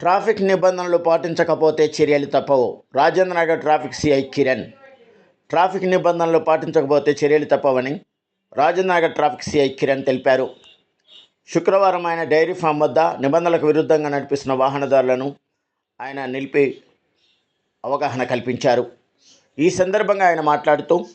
Traffic నిబంధనలు పాటించకపోతే చర్యలు తప్పవు. Rajendra Nagar traffic CI Kiran traffic నిబంధనలు పాటించకపోతే చర్యలు తప్పవని రాజేంద్ర నగర్ ట్రాఫిక్ సిఐ కిరణ్ తెలిపారు. శుక్రవారం ఆయన డైరీ ఫామ్ వద్ద నిబంధనలకు విరుద్ధంగా నడిపిస్తున్న వాహనదారులను ఆయన నిలిపి అవగాహన కల్పించారు. ఈ సందర్భంగా ఆయన మాట్లాడుతూ